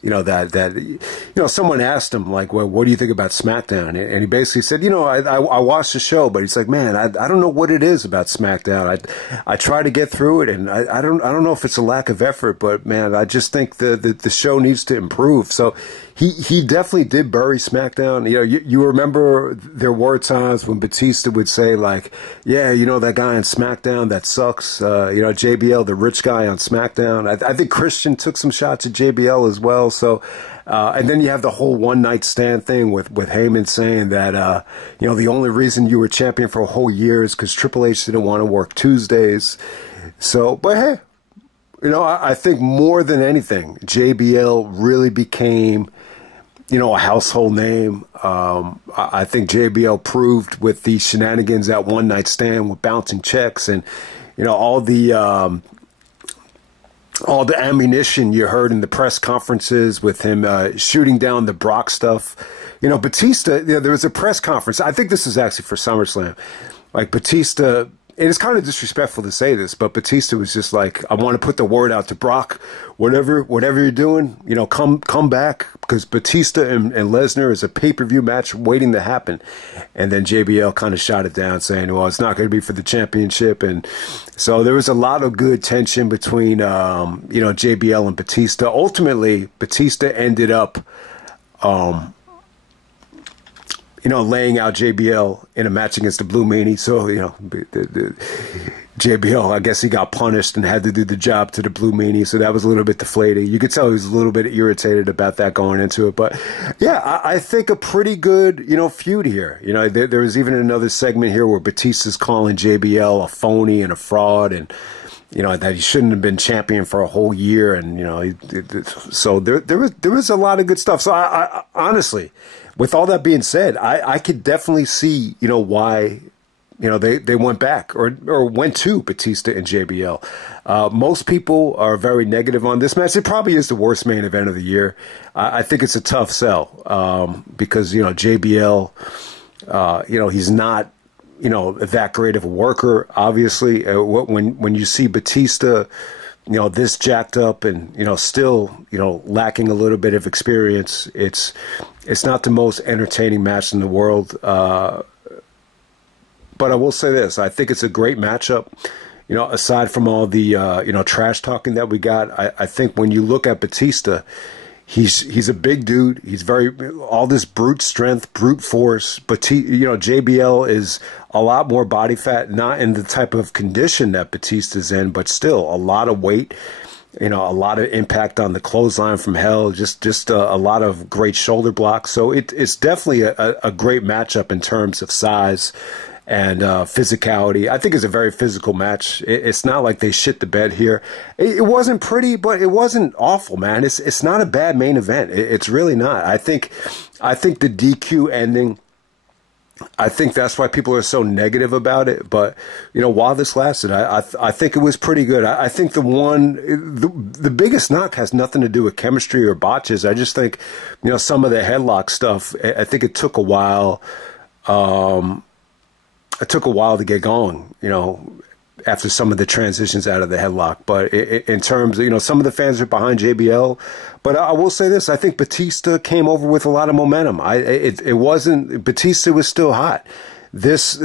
you know, that you know, someone asked him, like, well, what do you think about SmackDown? And he basically said, you know, I watched the show, but he's like, man, I don't know what it is about SmackDown. I try to get through it, and I don't know if it's a lack of effort, but man, I just think the show needs to improve. So he definitely did bury SmackDown. You know, you remember there were times when Batista would say, like, yeah, you know, that guy on SmackDown, that sucks. You know, JBL, the rich guy on SmackDown. I think Christian took some shots at JBL as well. So, and then you have the whole one-night stand thing with Heyman saying that, you know, the only reason you were champion for a whole year is because Triple H didn't want to work Tuesdays. So, but hey, you know, I think more than anything, JBL really became, you know, a household name. I think JBL proved with the shenanigans at One Night Stand with bouncing checks and, you know, all the ammunition you heard in the press conferences with him shooting down the Brock stuff. You know, Batista, you know, there was a press conference. I think this is actually for SummerSlam. Like Batista, it's kind of disrespectful to say this, but Batista was just like, I want to put the word out to Brock, whatever you're doing, you know, come back, because Batista and Lesnar is a pay-per-view match waiting to happen. And then JBL kind of shot it down, saying, well, it's not going to be for the championship. And so there was a lot of good tension between, you know, JBL and Batista. Ultimately, Batista ended up, you know, laying out JBL in a match against the Blue Meanie. So, you know, JBL, I guess he got punished and had to do the job to the Blue Meanie. So that was a little bit deflating. You could tell he was a little bit irritated about that going into it. But, yeah, I think a pretty good, you know, feud here. You know, there was even another segment here where Batista's calling JBL a phony and a fraud, and, you know, that he shouldn't have been champion for a whole year. And, you know, so there was a lot of good stuff. So, I honestly, with all that being said, I could definitely see, you know, why, you know, they went back or went to Batista and JBL. Most people are very negative on this match. It probably is the worst main event of the year. I think it's a tough sell because, you know, JBL, you know, he's not, you know, that great of a worker, obviously. When you see Batista, you know, this jacked up and, you know, still, you know, lacking a little bit of experience, it's not the most entertaining match in the world. But I will say this, I think it's a great matchup. You know, aside from all the, you know, trash talking that we got, I think when you look at Batista, he's a big dude. He's all this brute strength, brute force. But, you know, JBL is a lot more body fat, not in the type of condition that Batista's in, but still a lot of weight. You know, a lot of impact on the clothesline from hell, just a lot of great shoulder blocks. So it's definitely a great matchup in terms of size and physicality. I think it's a very physical match. It's not like they shit the bed here. It wasn't pretty, but it wasn't awful, man. It's not a bad main event. It's really not. I think the DQ ending, I think that's why people are so negative about it. But, you know, while this lasted, I think it was pretty good. I think the biggest knock has nothing to do with chemistry or botches. I just think, you know, some of the headlock stuff, I think it took a while. It took a while to get going, you know, after some of the transitions out of the headlock. But in terms of, you know, some of the fans are behind JBL. But I will say this, I think Batista came over with a lot of momentum. It wasn't, Batista was still hot. This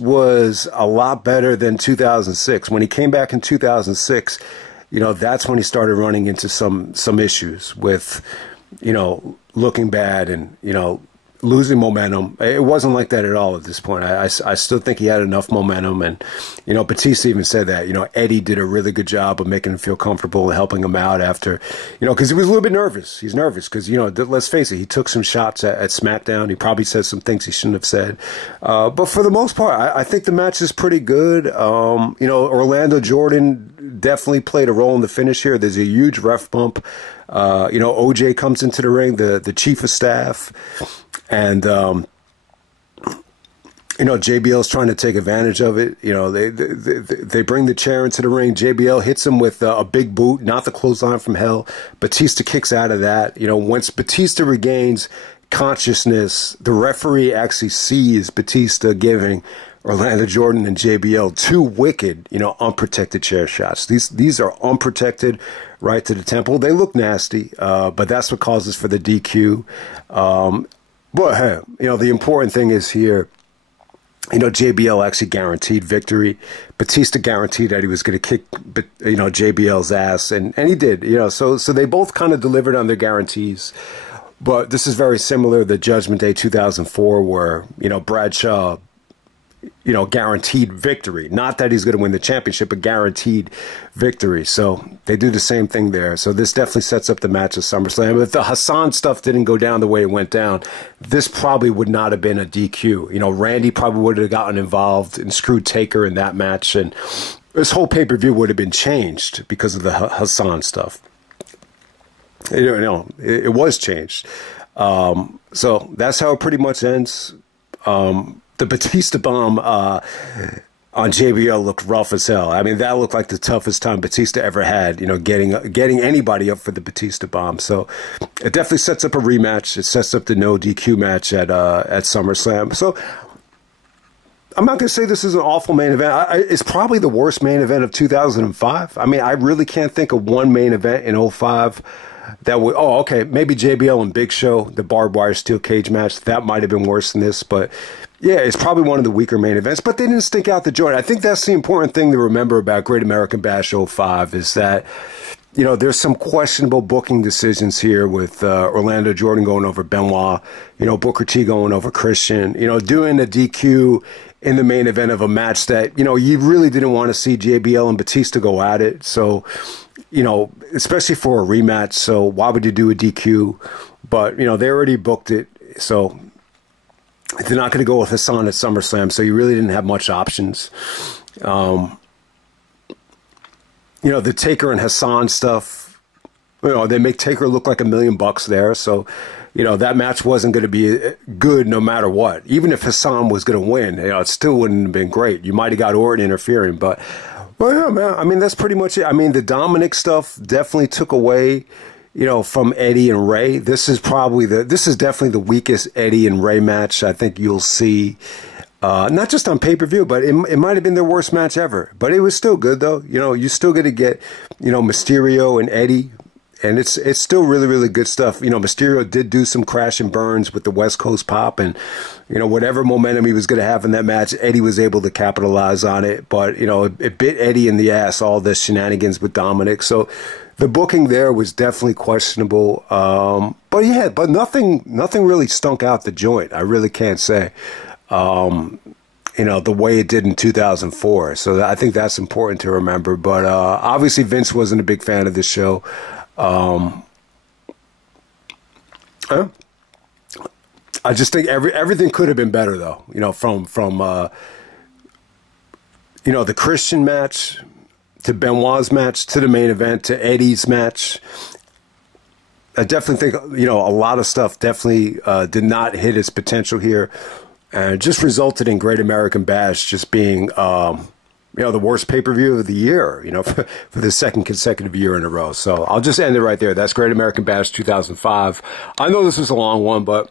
was a lot better than 2006. When he came back in 2006, you know, that's when he started running into some issues with, you know, looking bad and, you know, losing momentum. It wasn't like that at all at this point. I still think he had enough momentum. And, you know, Batista even said that, you know, Eddie did a really good job of making him feel comfortable and helping him out after, you know, because he was a little bit nervous. He's nervous because, you know, let's face it, he took some shots at SmackDown. He probably said some things he shouldn't have said. But for the most part, I think the match is pretty good. You know, Orlando Jordan definitely played a role in the finish here. There's a huge ref bump. You know, OJ comes into the ring, the chief of staff. And, you know, JBL's trying to take advantage of it. You know, they bring the chair into the ring. JBL hits him with a big boot, not the clothesline from hell. Batista kicks out of that. You know, once Batista regains consciousness, the referee actually sees Batista giving Orlando Jordan and JBL two wicked, you know, unprotected chair shots. These are unprotected right to the temple. They look nasty, but that's what causes for the DQ. But, hey, you know, the important thing is here, you know, JBL actually guaranteed victory. Batista guaranteed that he was going to kick, you know, JBL's ass, and he did, you know, so they both kind of delivered on their guarantees. But this is very similar to Judgment Day 2004 where, you know, Bradshaw, you know, guaranteed victory. Not that he's going to win the championship, but guaranteed victory. So they do the same thing there. So this definitely sets up the match at SummerSlam. If the Hassan stuff didn't go down the way it went down, this probably would not have been a DQ. You know, Randy probably would have gotten involved and screwed Taker in that match, and this whole pay-per-view would have been changed because of the Hassan stuff. You know, it was changed. So that's how it pretty much ends. The Batista bomb on JBL looked rough as hell. I mean, that looked like the toughest time Batista ever had, you know, getting anybody up for the Batista bomb. So it definitely sets up a rematch. It sets up the no DQ match at SummerSlam. So I'm not going to say this is an awful main event. It's probably the worst main event of 2005. I mean, I really can't think of one main event in '05 that would, oh, okay, maybe JBL and Big Show, the barbed wire steel cage match. That might have been worse than this, but yeah, it's probably one of the weaker main events, but they didn't stink out the joint. I think that's the important thing to remember about Great American Bash '05 is that, you know, there's some questionable booking decisions here with Orlando Jordan going over Benoit, you know, Booker T going over Christian, you know, doing a DQ in the main event of a match that, you know, you really didn't want to see JBL and Batista go at it. So, you know, especially for a rematch. So why would you do a DQ? But, you know, they already booked it. So they're not going to go with Hassan at SummerSlam. So you really didn't have much options. You know, the Taker and Hassan stuff, you know, they make Taker look like $1 million there. So, you know, that match wasn't going to be good no matter what. Even if Hassan was going to win, you know, it still wouldn't have been great. You might have got Orton interfering, but, well, yeah, man, I mean, that's pretty much it. I mean, the Dominic stuff definitely took away, you know, from Eddie and Ray. This is definitely the weakest Eddie and Ray match I think you'll see. Not just on pay-per-view, but it might have been their worst match ever. But it was still good, though. You know, you're still going to get, you know, Mysterio and Eddie. And it's still really, really good stuff. You know, Mysterio did do some crash and burns with the West Coast pop. And, you know, whatever momentum he was going to have in that match, Eddie was able to capitalize on it. But, you know, it bit Eddie in the ass, all the shenanigans with Dominic. So the booking there was definitely questionable. But, yeah, but nothing really stunk out the joint. I really can't say. You know, the way it did in 2004. So I think that's important to remember. But obviously Vince wasn't a big fan of this show. I just think everything could have been better, though. You know, from you know, the Christian match to Benoit's match to the main event to Eddie's match. I definitely think, you know, a lot of stuff definitely did not hit its potential here. And it just resulted in Great American Bash just being, you know, the worst pay-per-view of the year, you know, for the second consecutive year in a row. So I'll just end it right there. That's Great American Bash 2005. I know this was a long one, but,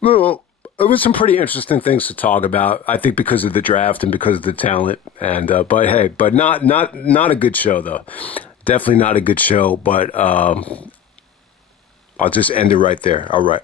you know, it was some pretty interesting things to talk about. I think because of the draft and because of the talent. And, but hey, but not a good show, though. Definitely not a good show, but I'll just end it right there. All right.